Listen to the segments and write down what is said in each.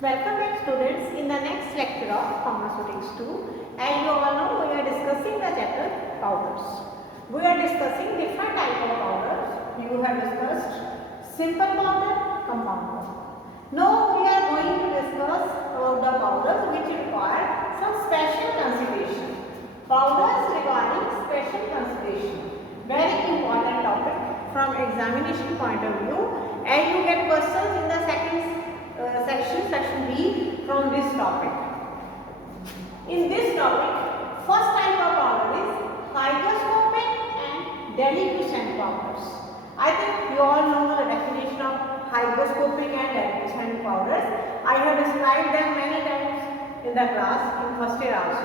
Welcome back students in the next lecture of Pharmaceutics 2. As you all know, we are discussing the chapter powders. We are discussing different types of powders. You have discussed simple powder, compound powder. Now we are going to discuss about the powders which require some special consideration. Powders requiring special consideration. Very important topic from examination point of view. And you get questions in the section B from this topic. In this topic, first type of powder is hygroscopic and deliquescent powders. I think you all know the definition of hygroscopic and deliquescent powders. I have described them many times in the class in first year also.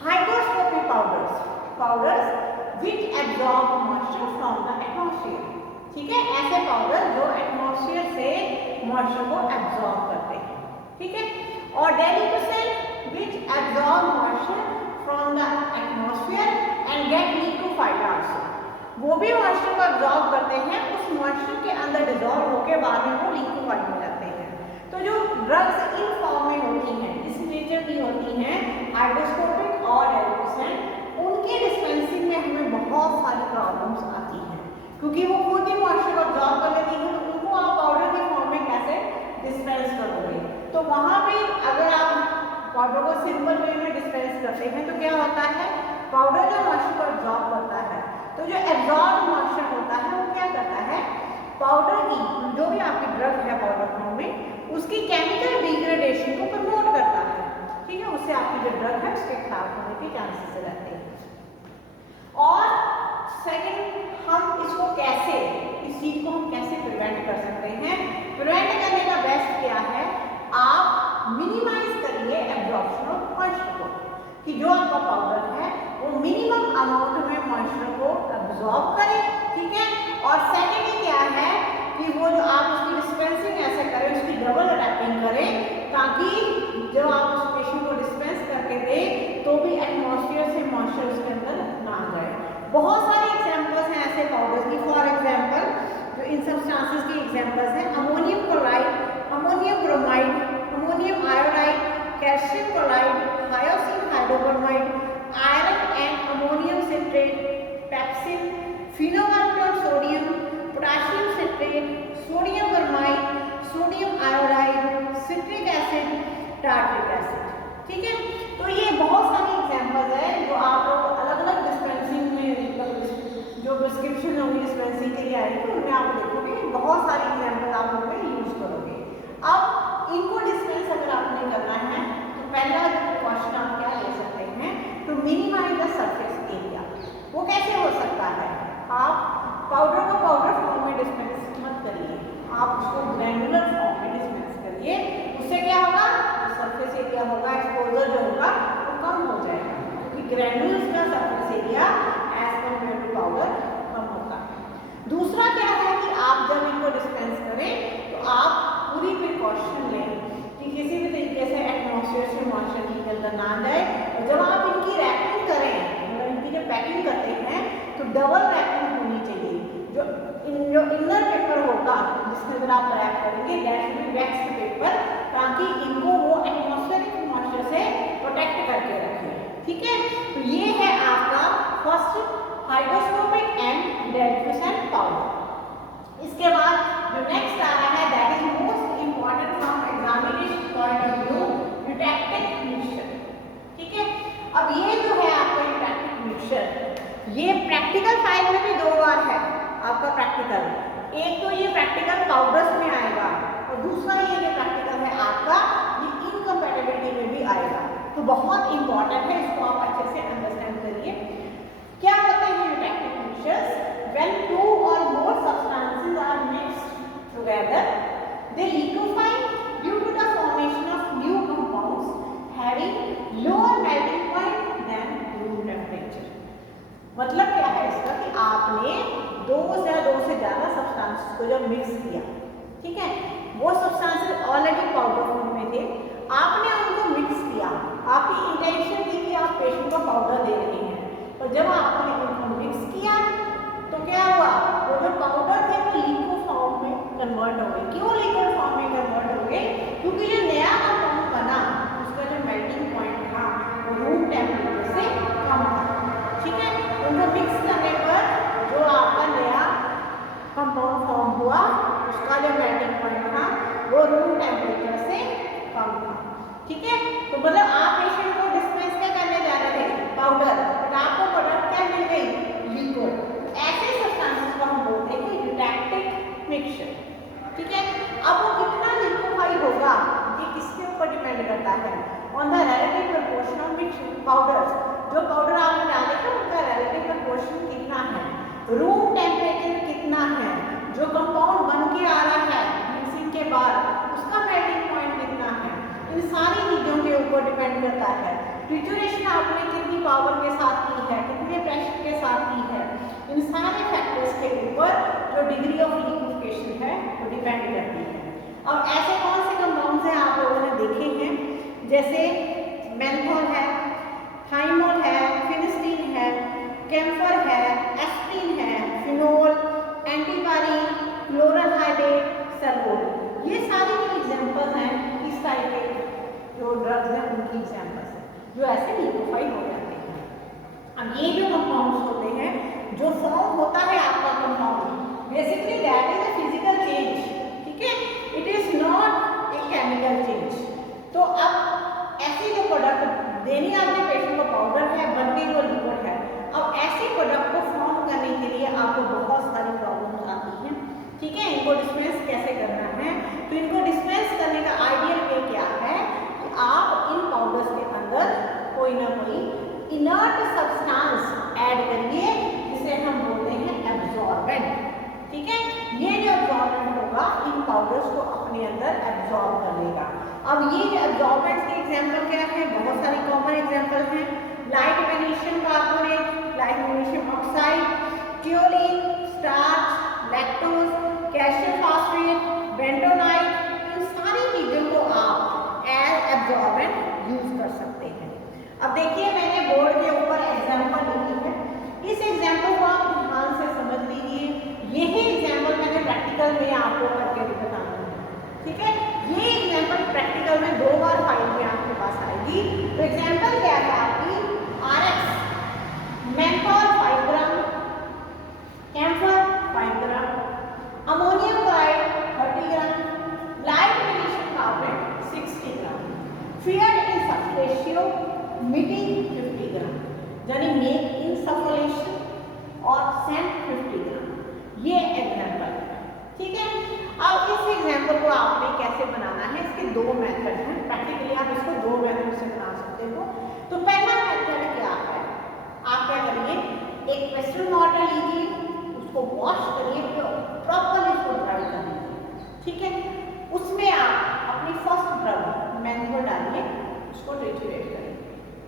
Hygroscopic powders which absorb moisture from the atmosphere. ठीक है, ऐसे powder जो atmosphere से moisture को absorb करते हैं, ठीक है। और deliquescent which absorb moisture from the atmosphere and get liquefied also, वो भी मॉइस्चर को एब्जॉर्ब करते हैं, उस मॉइस्चर के अंदर डिसॉल्व होकर बाद में वो लिक्विफाइड हो जाते हैं। तो जो ड्रग्स इन फॉर्म में होती हैं, इस नेचर की होती हैं, हाइड्रोस्कोपिक और डेलिक्वेसेंट, उनकी डिस्पेंसिंग में हमें बहुत सारी प्रॉब्लम्स आती हैं, क्योंकि वो खुद ही मॉइस्चर को अब्जॉर्ब कर लेती है, तो उनको आप पाउडर के फॉर्म में कैसे डिस्पेंस करोगे। तो वहाँ पे अगर आप पाउडर को सिंपल वे में डिस्पेंस करते हैं तो क्या होता है, पाउडर जो मॉइस्चर को अब्जॉर्ब करता है, तो जो एब्जॉर्ब मॉइस्चर होता है वो क्या करता है, पाउडर की जो भी आपकी ड्रग है पाउडर फॉर्म में, उसकी केमिकल डिग्रेडेशन को प्रमोट करता है, ठीक है। उससे आपकी जो ड्रग है उसके खराब होने के चांसेस रहते हैं। और सेकंड, हम इसको कैसे, इस चीज को हम कैसे प्रिवेंट कर सकते हैं। प्रिवेंट करने का बेस्ट क्या है, आप मिनिमाइज करिए एब्जॉर्प्शन ऑफ मॉइस्चर को, कि जो आपका पाउडर है वो मिनिमम अमाउंट में मॉइस्चर को एब्जॉर्ब करे, ठीक है। और सेकेंडली क्या है कि वो जो आप उसकी डिस्पेंसिंग ऐसे करें, उसकी डबल रैपिंग करें, ताकि जब आप उस पेशेंट को डिस्पेंस करके दें तो भी एटमॉस्फेयर से मॉइस्चर उसके अंदर ना जाए। बहुत सारे एग्जांपल्स हैं ऐसे पाउडर्स की। फॉर एग्जांपल जो इन सब्सटेंसेस की एग्जांपल्स हैं, ammonium chloride, ammonium bromide, ammonium iodide, calcium chloride, hyoscine hydrobromide, iron and ammonium citrate, pepsin, phenobarbitone sodium, potassium citrate, sodium bromide, sodium iodide, citric acid, tartaric acid, ठीक है। तो ये बहुत सारी एग्जांपल्स हैं जो आप लोग अलग-अलग डिस्पेंसिंग में, जो प्रिस्क्रिप्शन होगी डिस्पेंसिंग के लिए आएगी, उनमें आप देखोगे बहुत सारी एग्जांपल आप लोग में यूज करोगे। अब इनको डिस्पेंस अगर आपने करना है तो पहला क्वेश्चन आप क्या ले सकते हैं, to minimise the surface area. वो कैसे हो सकता है, आप पाउडर को पाउडर फॉर्म में डिस्पेंस मत करिए, आप उसको ग्रैनुलर फॉर्म में डिस्पेंस करिए। उससे क्या होगा, सरफेस एरिया होगा, एक्सपोजर जो होगा वो कम हो जाएगा, क्योंकि ग्रैन्यूल्स का surface area as compare to powder कम होता है। दूसरा क्या है कि आप जब इनको डिस्पेंस करें तो आप पूरी प्रिकॉशन लें कि किसी भी तरीके से एटमॉस्फेयर से मॉइस्चर के अंदर ना जाए। और जब आप इनकी रैपिंग करें, मतलब इनकी जब पैकिंग करते हैं तो डबल रैपिंग होनी चाहिए। जो इनर पेपर होगा जिसके अंदर आप रैप करेंगे, that should be wax paper, ताकि इनको वो एटमॉस्फेरिक मॉइस्चर से प्रोटेक्ट करके रखें, ठीक है। तो ये है आपका first hygroscopic and deliquescent powder. इसके बाद जो नेक्स्ट आ रहा है, that is most important from examination point of view, eutectic mixture, ठीक है। अब ये जो है आपका यूटैक्टिक मिक्सचर, ये प्रैक्टिकल फाइल में भी 2 बार है आपका प्रैक्टिकल। एक तो ये प्रैक्टिकल पाउडर्स में आएगा और दूसरा ये जो प्रैक्टिकल है आपका ये इनकम्पैटिबिलिटी में भी आएगा। तो बहुत इंपॉर्टेंट है, इसको आप अच्छे से अंडरस्टैंड करिए। क्या होते हैं यूटैक्टिक mixtures, when 2 or more substances are mixed together they liquefy due to the formation of new compounds having lower melting point than room temperature। मतलब क्या है इसका कि आपने 2 से ज़्यादा सब्सटेंसेस को जब मिक्स किया, ठीक है, वो सब्सटेंसेस ऑलरेडी पाउडर फॉर्म में थे, आपने उनको मिक्स किया, आपकी इंटेंशन थी कि आप पेशेंट को पाउडर दे रहे हैं, और जब आपने उनको मिक्स किया तो क्या हुआ, वो जो पाउडर थे वो लिक्विड फॉर्म में कन्वर्ट हो गए। क्यों लिक्विड फॉर्म में कन्वर्ट हो गए, क्योंकि जो नया पाउडर्स, जो पाउडर आपने डाले थे उनका रिलेटिव प्रोपोर्शन कितना है, रूम टेम्परेचर कितना है, जो कंपाउंड बन के आ रहा है मिक्सिंग के बाद उसका मेल्टिंग पॉइंट कितना है, इन सारी चीज़ों के ऊपर डिपेंड करता है। ट्रिचुरेशन आपने कितनी पावर के साथ की है, कितने प्रेशर के साथ की है, इन सारे फैक्टर्स के ऊपर जो डिग्री ऑफ लिक्विफिकेशन है वो डिपेंड करती है। अब ऐसे कौन से कंपाउंड्स हैं आप लोगों ने देखे हैं, जैसे मेंथॉल है, थाइमोल है, फिनिस्टीन है, कैम्फर है, एस्प्रिन है, फिनोल, एंटीपारीन, क्लोराहाइड्रेट, सल्फोल, ये सारी जो एग्जांपल्स हैं इस टाइप के जो ड्रग्स हैं उनकी एग्जांपल्स हैं जो ऐसे लिक्विफाई हो जाते हैं। अब ये जो कंपाउंड्स होते हैं, जो फॉर्म होता है आपका compound, basically that is a physical change, ठीक है, it is not a chemical change. तो अब ऐसे जो प्रोडक्ट देनी आपके पेशेंट को पाउडर है, बनके जो लिक्विड है, अब ऐसे प्रोडक्ट को फॉर्म करने के लिए आपको बहुत सारी प्रॉब्लम्स आती हैं, ठीक है। इनको डिस्पेंस कैसे करना है, तो इनको डिस्पेंस करने का आइडियल वे क्या है कि आप इन पाउडर्स के अंदर कोई ना कोई इनर्ट सब्सटेंस ऐड करिए जिसे हम बोलते हैं एब्जॉर्बेंट, ठीक है। ये जो एब्जॉर्बेंट होगा इन पाउडर्स को अपने अंदर एब्जॉर्ब कर लेगा। अब ये जो एब्जॉर्बेंट्स के एग्जांपल क्या है, बहुत सारी कॉमन एग्जांपल हैं, light magnesium carbonate, light magnesium oxide, ट्यूलिन, starch, lactose, calcium phosphate, bentonite, इन सारी चीज़ों को आप एज एब्जॉर्बेंट यूज कर सकते हैं। अब देखिए मैंने बोर्ड के ऊपर एग्जांपल लिखी है, इस एग्जांपल को आप ध्यान से समझ लीजिए। यही एग्जांपल मैंने प्रैक्टिकल में आपको करके भी बताना है, ठीक है। ये एग्जांपल प्रैक्टिकल में 2 बार फाइल में आपके पास आएगी। तो एग्जांपल क्या है आपकी, RX मेंथॉल 5 ग्राम, कैम्फर 5 ग्राम, अमोनियम क्लोराइड 30 ग्राम, लाइट मैग्नीशियम कार्बोनेट 60 ग्राम, फियर्ड इन सब रेशियो मीटिंग 50 ग्राम, यानी मेक इन सफोलेशन और सेंट 50 ग्राम। ये एग्जांपल है, ठीक है। अब इस एग्जांपल को आपने कैसे बनाना है, इसके 2 मेथड हैं, प्रैक्टिकली आप इसको 2 मेथड से बना सकते हो। तो पहला मेथड क्या है, आप क्या करिए, एक वेस्टर्न वाटर लीजिए, उसको वॉश करिए, प्रॉपर इसको ड्राई कर लीजिए, ठीक है। उसमें आप अपनी फर्स्ट ड्रग मेंथॉल डालिए, उसको ट्रिचुरेट करिए,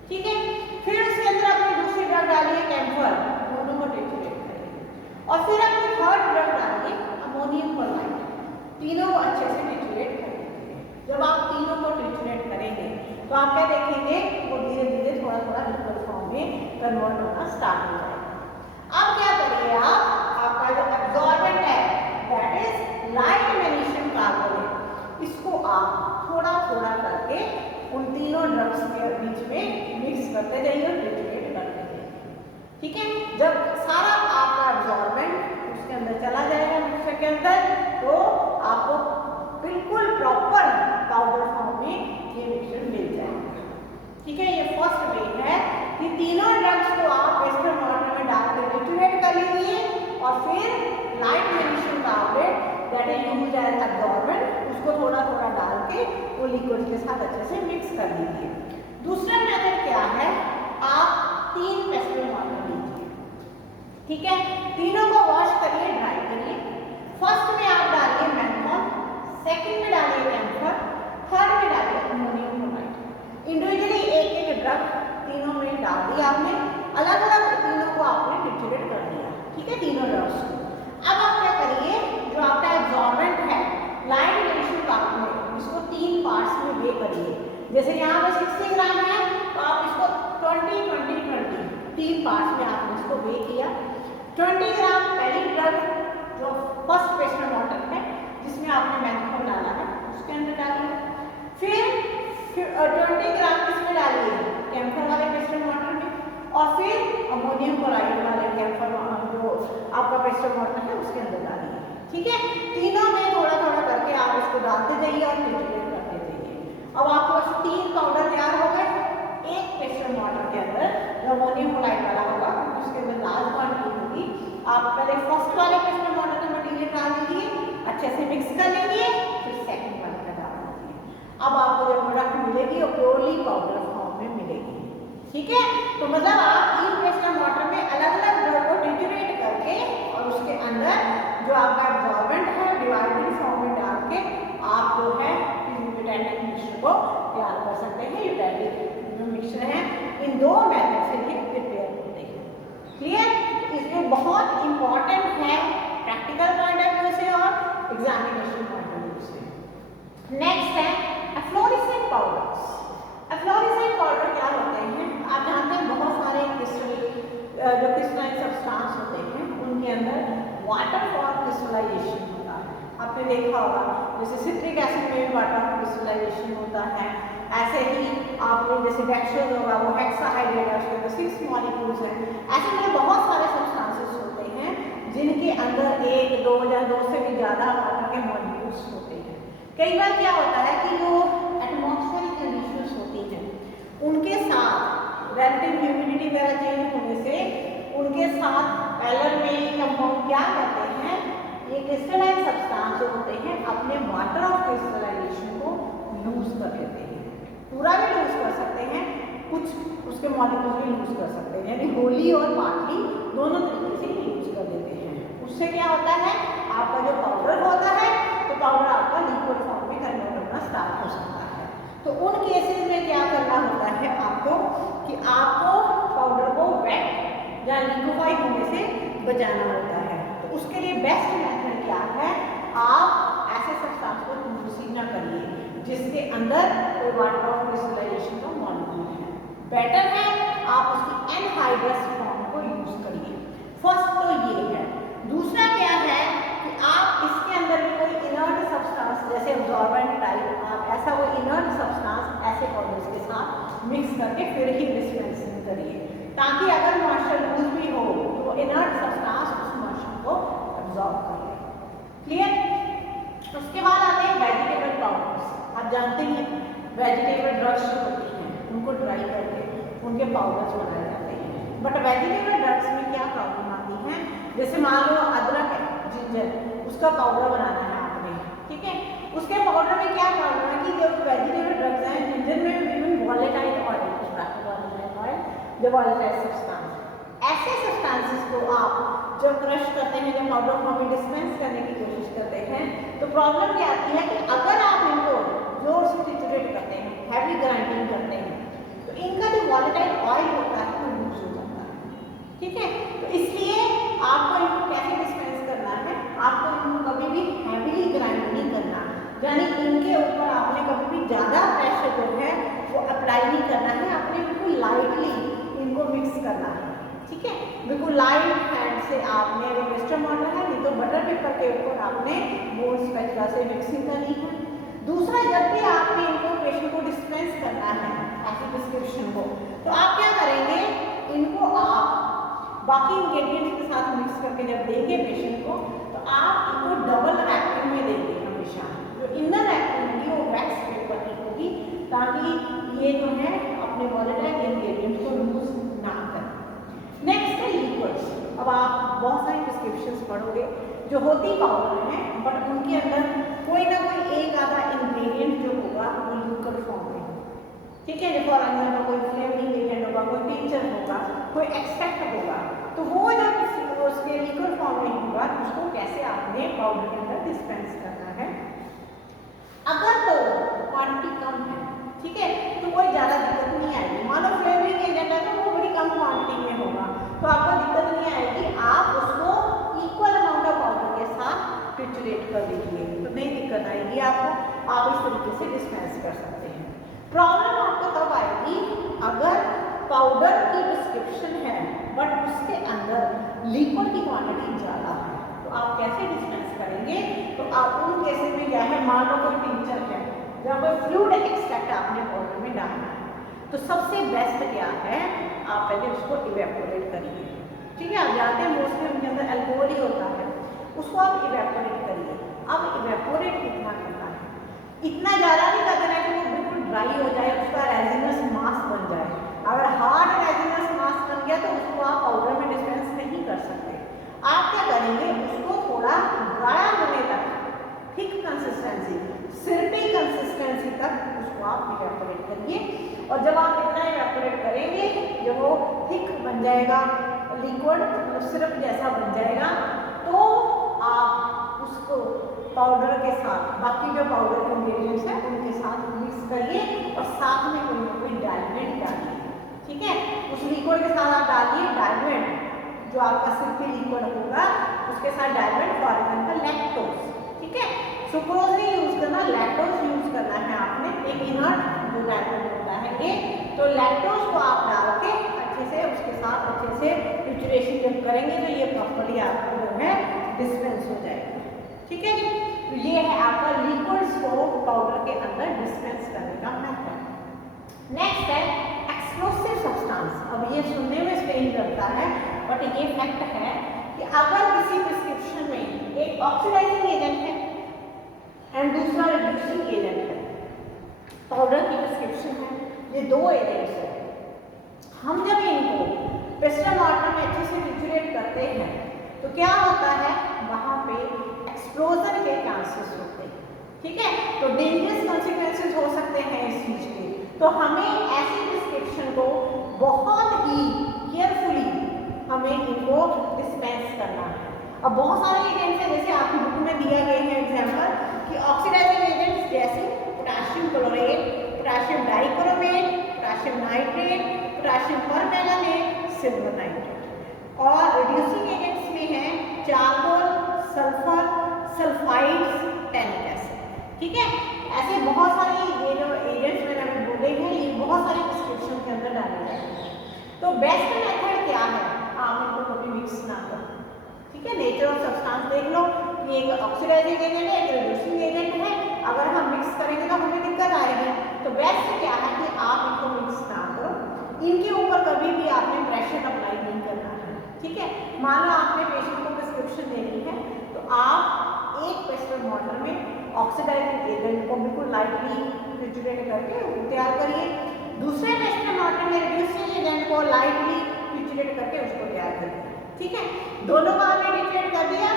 ठीक है। फिर उसके अंदर अपनी दूसरी ड्रग डालिए कैम्फर, दोनों को ट्रिचुरेट करिए, और फिर अपनी थर्ड ड्रग डालिए अमोनियम क्लोराइड, तीनों को अच्छे से ट्रिचुरेट कर लीजिए। जब आप तीनों को ट्रिचुरेट करेंगे तो आप क्या देखेंगे, वो धीरे धीरे थोड़ा थोड़ा लिक्विड फॉर्म में कन्वर्ट होना स्टार्ट हो जाएगा। अब क्या करिए आप, आपका जो एब्जॉर्बेंट है that is light magnesium carbonate, इसको आप थोड़ा थोड़ा करके उन तीनों ड्रग्स के बीच में मिक्स करते जाइए और ट्रिचुरेट करते जाइए, ठीक है। जब सारा आपका एब्जॉर्बेंट उसके अंदर चला जाएगा मिक्सर के अंदर, तो आपको बिल्कुल प्रॉपर पाउडर फॉर्म में ये मिक्सचर मिल जाएगा, ठीक है। ये फर्स्ट वे है कि तीनों ड्रग्स को आप वेस्टर्न वाटर में डाल के ट्रिचुरेट कर लीजिए और फिर light magnesium carbonate that is used as absorbent, उसको थोड़ा थोड़ा डाल के वो लिक्विड के साथ अच्छे से मिक्स कर लीजिए। दूसरा मेथड क्या है, आप 3 वेस्टर्न वाटर लीजिए, ठीक है, तीनों को वॉश करिए, ड्राई करिए। फर्स्ट में आप डालिए मेंथॉल, सेकंड में डालिए कैम्फर, थर्ड में डालिए अमोनियम क्लोराइड। इंडिविजुअली एक एक ड्रग तीनों में डाल दिया आपने, अलग अलग तीनों को आपने ट्रिचुरेट कर दिया, ठीक है, तीनों ड्रग्स को। अब आप क्या करिए, जो आपका एब्जॉर्बेंट है लाइट मैग्नीशियम कार्बोनेट, इसको 3 पार्ट्स में वे करिए। जैसे यहाँ पे 60 ग्राम है तो आप इसको 20-20-20 3 पार्ट्स में आपने इसको वे किया। 20 ग्राम पहली ड्रग जो फर्स्ट वेस्टर्न वाटर है जिसमें आपने मेंथॉल डाला है उसके अंदर डालिए, फिर 20 ग्राम किसमें डालिए, कैम्फर वाले वेस्टर्न वाटर में, और फिर अमोनियम क्लोराइड वाले कैम्फर जो आपका वेस्टर्न वाटर है उसके अंदर डालिए, ठीक है। तीनों में थोड़ा थोड़ा करके आप इसको डालते जाइए और ट्रिचुरेट करते जाइए। अब आपके पास 3 पाउडर तैयार हो गए। एक वेस्टर्न वाटर के अंदर जो अमोनियम क्लोराइड वाला होगा उसके अंदर लार्ज क्वांटिटी होगी, आप पहले फर्स्ट वाले वेस्टर्न वाटर का मटीरियल डाल दीजिए, अच्छे से मिक्स कर लीजिए, फिर सेकंड वाले का डाल दीजिए। अब आपको जो प्रोडक्ट मिलेगी वो प्योरली पाउडर फॉर्म में मिलेगी, ठीक है। तो मतलब आप इक्वेशनल वाटर में अलग अलग ड्रग को ट्रिट्यूरेट करके और उसके अंदर जो आपका एब्जॉर्बेंट है डिवाइडेड फॉर्म में डाल के आप जो है यूटेटिक मिक्सचर को तैयार कर सकते हैं। यूटेटिक जो मिक्सचर है इन दो मेथड से ये प्रिपेयर होते हैं। क्लियर? इसमें बहुत इंपॉर्टेंट है प्रैक्टिकल पॉइंट ऑफ व्यू से और एग्जामिनेशन पॉइंट ऑफ व्यू से। नेक्स्ट है एफ्लोरेसेंट पाउडर्स। एफ्लोरेसेंट पाउडर क्या होते हैं? आप जानते हैं बहुत सारे जो क्रिस्टलाइन सब्सटेंस होते हैं उनके अंदर वाटर फॉर क्रिस्टलाइजेशन होता है। आपने देखा होगा जैसे सिट्रिक एसिड में वाटर क्रिस्टलाइजेशन होता है, ऐसे ही आपने जैसे डेक्सट्रोज होगा वो हेक्साहाइड्रेट है, उसके अंदर 6 मॉलिक्यूल्स हैं। ऐसे में बहुत सारे सब्सटेंसेस होते हैं जिनके अंदर 1, 2 या 2 से भी ज़्यादा वाटर के मॉलिक्यूल्स होते हैं। कई बार क्या होता है कि जो एटमॉस्फेरिक कंडीशंस होती हैं उनके साथ रिलेटिव ह्यूमिडिटी वगैरह चेंज होने से उनके साथ पैरेलल में कंपाउंड क्या करते हैं, ये क्रिस्टलाइन सब्सटेंस जो होते हैं अपने वाटर ऑफ क्रिस्टलाइजेशन को लूज कर लेते हैं। पूरा भी लूज कर सकते हैं, कुछ उसके मॉलिक्यूल्स भी लूज कर सकते हैं, यानी होली और पार्टली दोनों तरीके से यूज कर देते हैं। उससे क्या होता है आपका जो पाउडर होता है तो पाउडर आपका लिक्विड फॉर्म में कन्वर्ट होना स्टार्ट हो सकता है। तो उन केसेस में क्या करना होता है आपको कि आपको पाउडर को वेट या लिक्विफाई होने से बचाना होता है। तो उसके लिए बेस्ट मेथड क्या है, आप ऐसे सब्सटेंस को यूज ही ना करिए जिसके अंदर कोई वाटर ऑफ क्रिस्टलाइजेशन का मॉलिक्यूल है। बेटर है आप उसकी एनहाइड्रस फॉर्म को यूज करिए। फर्स्ट तो ये है। दूसरा क्या है कि आप इसके अंदर भी कोई इनर्ट सब्सटेंस जैसे एब्जॉर्बेंट टाइप आप ऐसा वो इनर्ट सब्सटेंस ऐसे पाउडर्स के साथ मिक्स करके फिर ही डिस्पेंसिंग करिए, ताकि अगर मॉइस्चर लूज भी हो तो इनर्ट सब्सटेंस उस मॉइस्चर को एब्जॉर्ब कर ले। क्लियर? उसके बाद आते हैं वेजिटेबल पाउडर्स। आप जानते हैं वेजिटेबल ड्रग्स जो होती हैं उनको ड्राई करके उनके पाउडर्स बनाए जाते हैं। बट वेजिटेबल ड्रग्स में क्या प्रॉब्लम आती है, जैसे मान लो अदरक है, जिंजर, उसका पाउडर बनाना है आपने, ठीक है। उसके पाउडर में क्या प्रॉब्लम है कि जो वेजिटेबल ड्रग्स हैं जिंजर में इवन वॉलेटाइल ऑयल, जो वॉलेटाइल सब्सटेंस, ऐसे सब्सटेंसेस को आप जब क्रश करते हैं, जब पाउडर फॉर्म में डिस्पेंस करने की कोशिश करते हैं तो प्रॉब्लम क्या आती है कि अगर आप इनको जोर से ट्रिट्यूरेट करते हैं, हैवी ग्राइंडिंग करते हैं, तो इनका जो वॉलेटाइल ऑयल होता है वो लूज हो जाता है, ठीक है। तो इसलिए आपको इनको कैसे डिस्पेंस करना है, आपको इनको कभी भी हैवीली ग्राइंड नहीं करना, यानी इनके ऊपर आपने कभी भी ज़्यादा प्रेशर जो है वो अप्लाई नहीं करना है, आपने बिल्कुल लाइटली इनको मिक्स करना है, ठीक है। बिल्कुल लाइट हैंड से आपने, अगर वेस्टर्न मॉडल है नहीं तो बटर पेपर के ऊपर आपने बोन स्पैचुला से मिक्सिंग करनी है। दूसरा, जब भी आपने इनको पेशेंट को डिस्पेंस करना है ऐसी प्रिस्क्रिप्शन को, तो आप क्या करेंगे, इनको आप बाकी इंग्रेडिएंट्स के साथ मिक्स करके जब देंगे पेशेंट को तो आप इनको डबल रैपिंग में देंगे हमेशा। जो इनर रैपिंग होगी वो वैक्स पेपर की होगी, ताकि ये जो है अपने वॉलेटाइल इंग्रेडिएंट्स को लूज ना करें। नेक्स्ट है लिक्विड्स। अब आप बहुत सारी प्रिस्क्रिप्शंस पढ़ोगे जो होती पाउडर हैं, बट उनके अंदर कोई ना कोई एक आधा इंग्रेडिएंट जो होगा वो लिक्विड फॉर्म में, ठीक है। फॉर एग्जाम्पल कोई फ्लेवरिंग एजेंट होगा, कोई टिंचर होगा, कोई एक्सट्रैक्ट होगा, तो वो जब उसके लिक्विड फॉर्म में होगा उसको कैसे आपने पाउडर के अंदर डिस्पेंस करना है। अगर तो क्वांटिटी कम है, ठीक है, तो कोई ज़्यादा दिक्कत नहीं आएगी। मान लो फ्लेवरिंग एजेंट है तो वो बड़ी कम क्वांटिटी में होगा तो आपको दिक्कत नहीं आएगी, आप उसको इक्वल अमाउंट ऑफ पाउडर के साथ ट्रिट्यूरेट कर दीजिए तो नहीं दिक्कत आएगी आपको, आप इस तरीके से डिस्पेंस कर सकते हैं। प्रॉब्लम आपको तब आएगी अगर पाउडर की प्रिस्क्रिप्शन है बट उसके अंदर लिक्विड की क्वांटिटी ज़्यादा है, तो आप कैसे डिस्पेंस करेंगे। तो आप उन केसेस में क्या है, मान लो कोई टिंचर है जहाँ कोई फ्लूइड एक्सट्रैक्ट आपने पाउडर में डालना है, तो सबसे बेस्ट क्या है, आप पहले उसको इवेपोरेट करिए, ठीक है। आप जानते हैं मोस्टली उनके अंदर अल्कोहल ही होता है, उसको आप इवेपोरेट करिए। अब इवेपोरेट कितना करना है, इतना ज़्यादा नहीं करना है कि वो बिल्कुल ड्राई हो जाए, उसका रेजिनस मास बन जाए। अगर हार्ड रेजिनस मास बन गया तो उसको आप पाउडर में डिस्पेंस नहीं कर सकते। आप क्या करेंगे, उसको थोड़ा गाढ़ा होने तक, थिक कंसिस्टेंसी, सिरपी कंसिस्टेंसी तक उसको आप इवेपोरेट करिए। और जब आप इतना इवेपोरेट करेंगे जब वो थिक बन जाएगा, लिक्विड सिरप जैसा बन जाएगा, तो आप उसको पाउडर के साथ, बाकी जो पाउडर के इंग्रेडिएंट्स हैं उनके साथ मिक्स करिए और साथ में कोई ना कोई डाइल्यूएंट डालिए। ठीक है, उस लिक्विड के साथ आप डालिए डाइल्यूएंट, जो आपका सिरपी लिक्विड होगा उसके साथ डाइल्यूएंट, फॉर एग्जाम्पल लैक्टोज। ठीक है, सुक्रोज नहीं यूज करना, लैक्टोज यूज करना है आपने, एक इनर्ट जो डाइल्यूएंट होता है ये। तो लैक्टोज को आप डाल के अच्छे से उसके साथ अच्छे से ट्रिचुरेशन जब करेंगे तो ये प्रॉपर्ली आपको जो है डिस्पेंस हो जाएगी। ठीक है जी, तो ये है आपका लिक्विड्स को पाउडर के अंदर डिस्पेंस करने का मेथड। नेक्स्ट है एक्सप्लोसिव सब्सटेंस। अब ये सुनने में स्ट्रेंज लगता है बट ये फैक्ट है कि अगर किसी प्रिस्क्रिप्शन में एक ऑक्सीडाइजिंग एजेंट है एंड दूसरा रिड्यूसिंग एजेंट है, पाउडर की प्रिस्क्रिप्शन है, ये दो एजेंट्स हैं, हम जब इनको पेस्टल वाटर में अच्छे से ट्रिचुरेट करते हैं तो क्या होता है, वहाँ पे एक्सप्लोजन के चांसेस होते हैं। ठीक है, तो डेंजरस कॉन्सिक्वेंसेस हो सकते हैं इस चीज़ के। तो हमें ऐसी प्रिस्क्रिप्शन को बहुत ही केयरफुली हमें इनको डिस्पेंस करना है। अब बहुत सारे एजेंट्स हैं, जैसे आपकी बुक में दिया गया है एग्जाम्पल कि ऑक्सीडाइजिंग एजेंट्स जैसे potassium chloride, potassium dichromate, potassium nitrate, potassium permanganate, silver nitrate. और रिड्यूसिंग एजेंट्स में है charcoal, sulphur, sulphides, tannic acid. ठीक है, ऐसे बहुत सारे ये जो एजेंट्स मैंने अभी बोले हैं ये बहुत सारे प्रिस्क्रिप्शन के अंदर डाले जाते हैं। तो बेस्ट मेथड क्या है, आप इनको कभी मिक्स ना करो। ठीक है, नेचर ऑफ सब्सटेंस देख लो कि एक ऑक्सीडाइजिंग एजेंट है, एक रिड्यूसिंग एजेंट है, अगर हम मिक्स करेंगे तो हमें दिक्कत आएगी। तो बेस्ट क्या है कि आप इनको मिक्स ना करो, इनके ऊपर कभी भी आपने प्रेशर अप्लाई नहीं करना है। ठीक है, मान लो आपने पेशेंट को प्रिस्क्रिप्शन देनी है तो आप एक पेस्टल वाटर में ऑक्सीडाइजिंग एजेंट को बिल्कुल लाइटली ट्रिचुरेट करके तैयार करिए, दूसरे पेस्टल वाटर में रिड्यूसिंग एजेंट को लाइटली ट्रिचुरेट करके उसको तैयार करिए। ठीक है, दोनों को आपने ट्रिचुरेट कर दिया,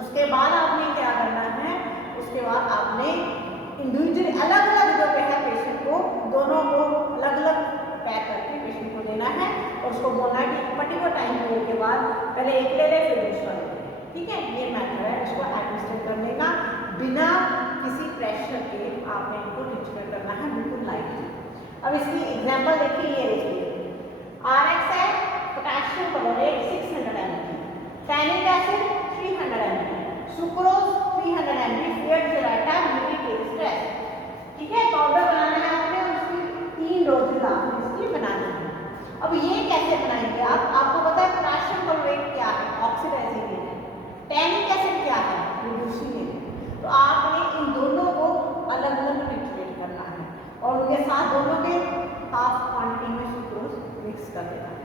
उसके बाद आपने क्या करना है, उसके बाद आपने इंडिविजुअली अलग अलग जो है पेशेंट को, दोनों को अलग अलग पैक करके पेशेंट को देना है और उसको बोलना है कि पर्टिकुलर टाइम पीरियड के बाद पहले एक ले ले फिर दूसरा ले ले। ठीक है, ये मेथड है इसको एडमिनिस्ट्रेट करने का, बिना किसी प्रेशर के आपने इनको ट्रिचुरेट करना है बिल्कुल लाइटली। अब इसकी एग्जांपल देखिए, ये देखिए RX है potassium chloride 600 mg, tannic acid 300 mg, sucrose 300 mg, फेट जेलाटा यूरिक एसिड। ठीक है, पाउडर बनाना है आपने, उसकी 3 डोजेज आपने इसकी बनानी है। अब ये कैसे बनाएंगे आप, आपको पता है पोटेशियम क्लोराइड क्या है, ऑक्सीडाइजिंग एजेंट, टैनिक एसिड क्या है, रिड्यूसिंग एजेंट। तो आपने इन दोनों को अलग अलग ट्रीटमेंट करना है और उनके साथ दोनों के हाफ क्वांटिटी में सुक्रोज मिक्स कर देना है।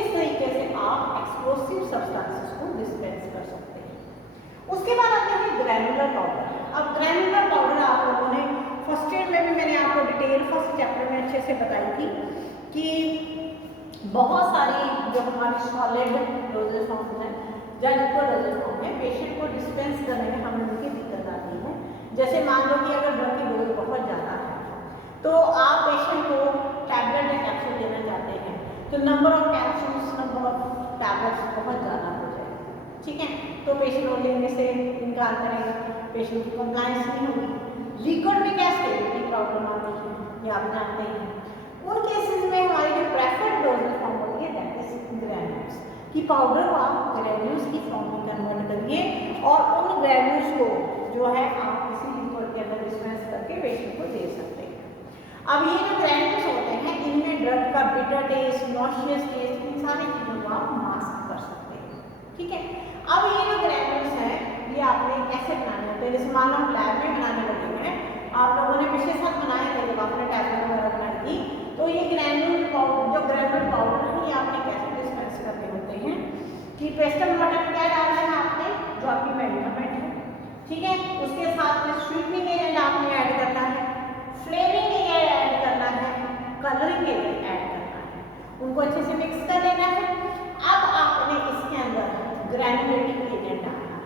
इस तरीके से आप एक्सप्लोसिव सब्सटेंसेस को डिस्पेंस कर सकते हैं। उसके बाद आते हैं ग्रैनुलर पाउडर। अब ग्रैनुलर पाउडर आप लोगों ने फर्स्ट ईयर में भी मैंने आपको डिटेल फर्स्ट चैप्टर में अच्छे से बताई थी कि बहुत सारी जो हमारी सॉलिड डोजेज फॉर्म है या लिक्विड डोजेज फॉर्म है, पेशेंट को डिस्पेंस करने में हमें उनकी दिक्कत आती है। जैसे मान लो कि अगर ड्रग की डोज बहुत ज़्यादा है तो आप पेशेंट को टैबलेट या कैप्सूल देना चाहते हैं तो number of capsules, number of tablets बहुत ज़्यादा हो जाएगा। ठीक है, तो पेशेंट वो लेने से इनकार करेगा, पेशेंट की कंप्लायंस नहीं होगी। लिक्विड में क्या स्टेबिलिटी प्रॉब्लम आती है ये आप जानते हैं। उन केसेस में हमारी जो प्रेफर्ड डोजेज फॉर्म होती है दैट इज ग्रैन्यूल्स, कि पाउडर को आप ग्रैन्यूल्स की फॉर्म में कन्वर्ट करिए और उन ग्रैन्यूल्स को जो है आप किसी लिक्विड के अंदर डिस्पेंस करके पेशेंट को दे सकते हैं। अब ये जो ग्रैन्यूल्स होते हैं इनमें ड्रग का बिटर टेस्ट, नॉशियस टेस्ट, इन सारी चीज़ों को आप मास्क कर सकते हैं। ठीक है, अब ये जो ग्रैन्यूल्स हैं ये आपने कैसे बनाने होते हैं, जैसे मान लो हम लैब में बनाने लगे हैं, आप लोगों ने पिछले साल बनाए थे जब आपने टैबलेट वगैरह बनाई थी, तो ये ग्रैन्यूल पाउडर, जो ग्रैन्यूल पाउडर है ये आपने कैसे डिस्पेंस करने होते हैं कि पेस्टल वाटर क्या डालना है आपने, जो आपकी मेडिकामेंट है। ठीक है, उसके साथ में स्वीटनिंग एजेंट आपने ऐड करना है, फ्लेवरिंग एजेंट ऐड करना है, कलरिंग एजेंट ऐड करना है, उनको अच्छे से मिक्स कर लेना है। अब आपने इसके अंदर ग्रैनुलेटिंग एजेंट डालना है।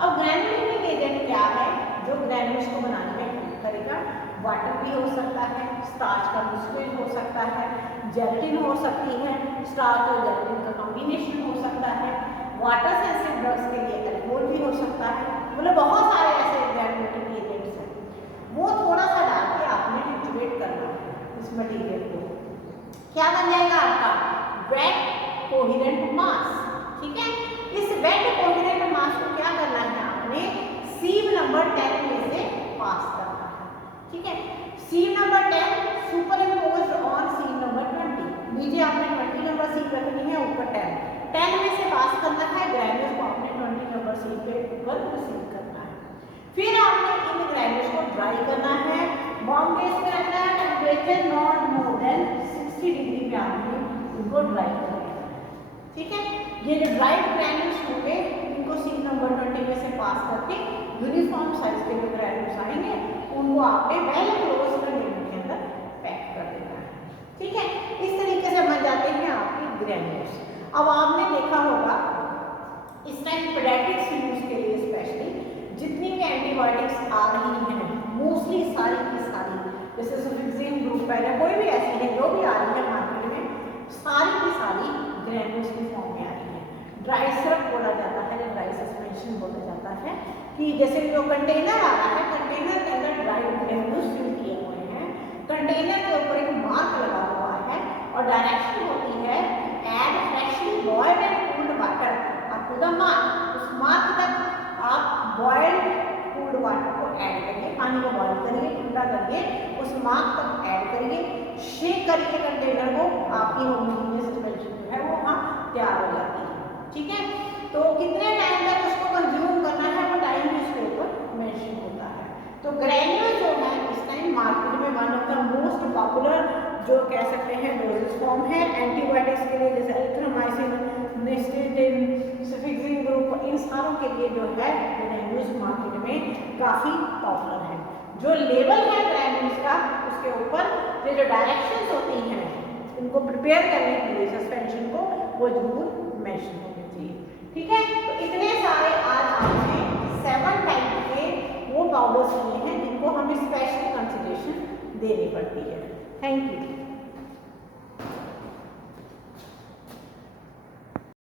अब ग्रैनुलेटिंग एजेंट क्या है, जो ग्रैन्यूल्स को बनाने में करेगा। वाटर भी हो सकता है, स्टार्च का मिक्सचर हो सकता है, जेलेटिन हो सकती है, स्टार्च और जेलेटिन का कॉम्बिनेशन हो सकता है, वाटर सेंसिटिव ड्रग्स के लिए अल्कोहल भी हो सकता है। मतलब बहुत सारे ऐसे ग्रेनुलेटिंग एजेंट्स हैं, वो थोड़ा सा डाल के आपने टिट्यूएट करना है इस मटेरियल को। क्या बन जाएगा आपका वेट कोहेरेंट मास। ठीक है, इस वेट कोहेरेंट मास को क्या करना है आपने सीव नंबर 10 में से पास करना है। ठीक है, sieve number 10 superimposed on sieve number 20। नीचे आपने 20 नंबर सीव रखनी है, ऊपर 10 में से पास करना है। ग्रेन्यूल्स को आपने 20 नंबर सीव पे ऊपर रिसीव करना है। फिर आपने इन ग्रेन्यूल्स को ड्राई करना है। बाउंड्रीज पे रखना है, temperature not more than 60 degree पे आपने इनको ड्राई करना है। ठीक है, ये जो ड्राइड ग्रेन्यूल्स होंगे इनको सीव नंबर 20 में से पास करके यूनिफॉर्म साइज के जो ग्रेन्यूल्स आएंगे उनको आपने वेल क्लोज कंटेनर के अंदर पैक कर देना है। ठीक है, इस तरीके से बन जाते हैं आपके ग्रेन्यूल्स। अब आपने देखा होगा इस टाइम पेडियाट्रिक्स यूज के लिए स्पेशली जितनी भी एंटीबायोटिक्स आ रही हैं मोस्टली सारी की सारी, जैसे सफिक्सिन ग्रुप पहले कोई भी ऐसी है जो भी आ रही है मार्केट में, सारी की सारी ग्रेन्यूल्स की फॉर्म में आ रही है। ड्राई सिरप बोला जाता है, ड्राई सस्पेंशन बोला जाता है कि जैसे जो कंटेनर आ रहा है, कंटेनर के अंदर ड्राई ग्रेन्यूल्स फिल किए हुए हैं, कंटेनर के ऊपर एक मार्क लगा हुआ है और डायरेक्शन होती है add freshly boiled and cooled water up to the mark. उस मार्क तक आप बॉइल्ड कूल्ड वाटर को ऐड करिए, पानी को बॉइल करिए, ठंडा करिए, उस मार्क तक ऐड करिए, शेक करिए कंटेनर को, आपकी होमोजेनियस सस्पेंशन जो है वो वहाँ तैयार हो जाती है। ठीक है, तो कितने टाइम तक उसको कंज्यूम करना है वो टाइम भी उसके ऊपर मेंशन होता है। तो ग्रेन्यूल जो है इस टाइम मार्केट में one of the most popular जो कह सकते हैं डोजेज फॉर्म है एंटीबायोटिक्स के लिए, जैसे एरिथ्रोमाइसिन, निस्टेटिन, सफिक्सिन ग्रुप, इन सारों के लिए जो है ग्रेन्यूल्स मार्केट में काफ़ी पॉपुलर है। जो लेवल है ग्रेन्यूल्स का उसके ऊपर ये जो डायरेक्शंस होती हैं इनको प्रिपेयर करने के लिए सस्पेंशन को वो जरूर मेंशन होनी चाहिए। ठीक है, तो इतने सारे आज आपने 7 टाइप के वो पाउडर्स लिए हैं जिनको हमें स्पेशल कंसिडरेशन देनी पड़ती है। Thank you.